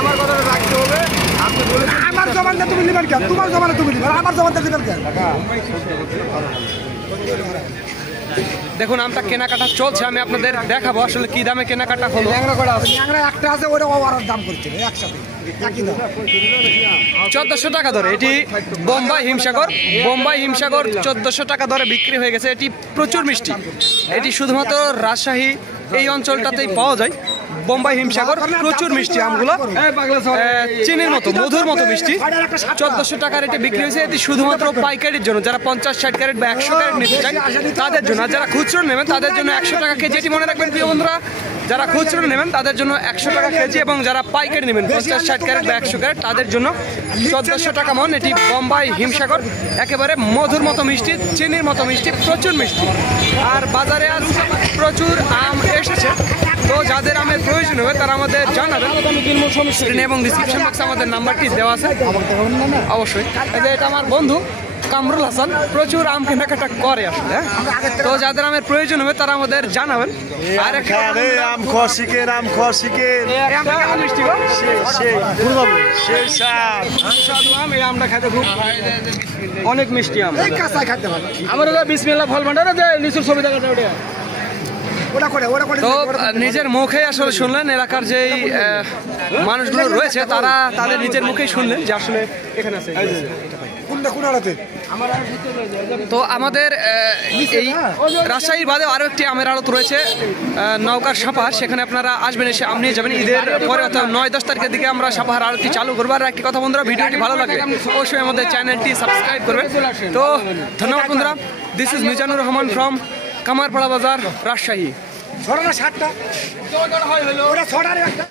আমার কথাটা রাখতে হবে। আপনি বলেছেন আমার জমানটা তুমি নেবেন কেন? তোমার জমানে তুমি নেবেন, আমার জমানটা নেবেন কেন? দেখুন আমটা কেনাকাটা চলছে, আমি আপনাদের দেখাবো আসলে কি দামে কেনাকাটা হলো। ন্যাংরা একটা আছে, ওটা ওর দাম করছে একসাথে একই দাম। 1400 টাকা ধরে এটি বোম্বাই হিমসাগর। বোম্বাই হিমসাগর 1400 টাকা ধরে বিক্রি হয়ে গেছে। এটি প্রচুর মিষ্টি, এটি শুধুমাত্র রাজশাহী এই অঞ্চলটাতেই পাওয়া যায়। বোম্বাই হিমসাগর প্রচুর মিষ্টি, আমগুলো চিনির মতো মধুর মতো মিষ্টি। 1400 টাকার এটি বিক্রি হয়েছে। এটি শুধুমাত্র পাইকারির জন্য, যারা 50-60 ক্যারেট বা 100 ক্যারেট নিতে চান তাদের জন্য। আর যারা খুচরো নেবেন তাদের জন্য 100 টাকা কেজি। এটি মনে রাখবেন প্রিয় বন্ধুরা, যারা খুচরো নেবেন তাদের জন্য 100 টাকা কেজি, এবং যারা পাইকারি নেবেন 50-60 ক্যারেট বা 100 ক্যারেট তাদের জন্য 1400 টাকা মন। এটি বোম্বাই হিমসাগর, একেবারে মধুর মতো মিষ্টি, চিনির মতো মিষ্টি, প্রচুর মিষ্টি। আর বাজারে আজ প্রচুর আম এসেছে, তো যাদের আমের প্রয়োজন হবে তারা আমাদের জানাবেন। স্ক্রিনে এবং ডিসক্রিপশন বক্সে আমাদের নাম্বারটি দেওয়া আছে অবশ্যই। এটা আমার বন্ধু কামরুল হাসান, প্রচুর আম কেনাকাটা করে আসলে। তো যাদের আমের প্রয়োজন হবে তারা আমাদের জানাবেন। আর আম খাওয়া শিখেন, আম খাওয়া শিখেন। মিষ্টি এই আমটা খেতে খুব অনেক মিষ্টি আম। কাঁচা খাইতে পারে। আমার বিসমিল্লাহ ফল ভান্ডার নিচুর ছবি দেখা যায় ওটা। তো নিজের মুখে আসলে শুনলেন, এলাকার যেই মানুষগুলো রয়েছে তারা তাদের নিজের মুখেই শুনলেন যে আসলে এখানে আছে। তো আমাদের এই রাজশাহীর বাদে আরও একটি আমের আড়ত রয়েছে নওগাঁর সাপাহার, সেখানে আপনারা আসবেন, এসে আম নিয়ে যাবেন। ঈদের পরে অর্থাৎ 9-10 তারিখের দিকে আমরা সাপাহার আড়তটি চালু করবো। আর একটি কথা বন্ধুরা, ভিডিওটি ভালো লাগে অবশ্যই আমাদের চ্যানেলটি সাবস্ক্রাইব করবেন। তো ধন্যবাদ বন্ধুরা। This is Mizanur Rahman from Kamarpara বাজার, রাজশাহী।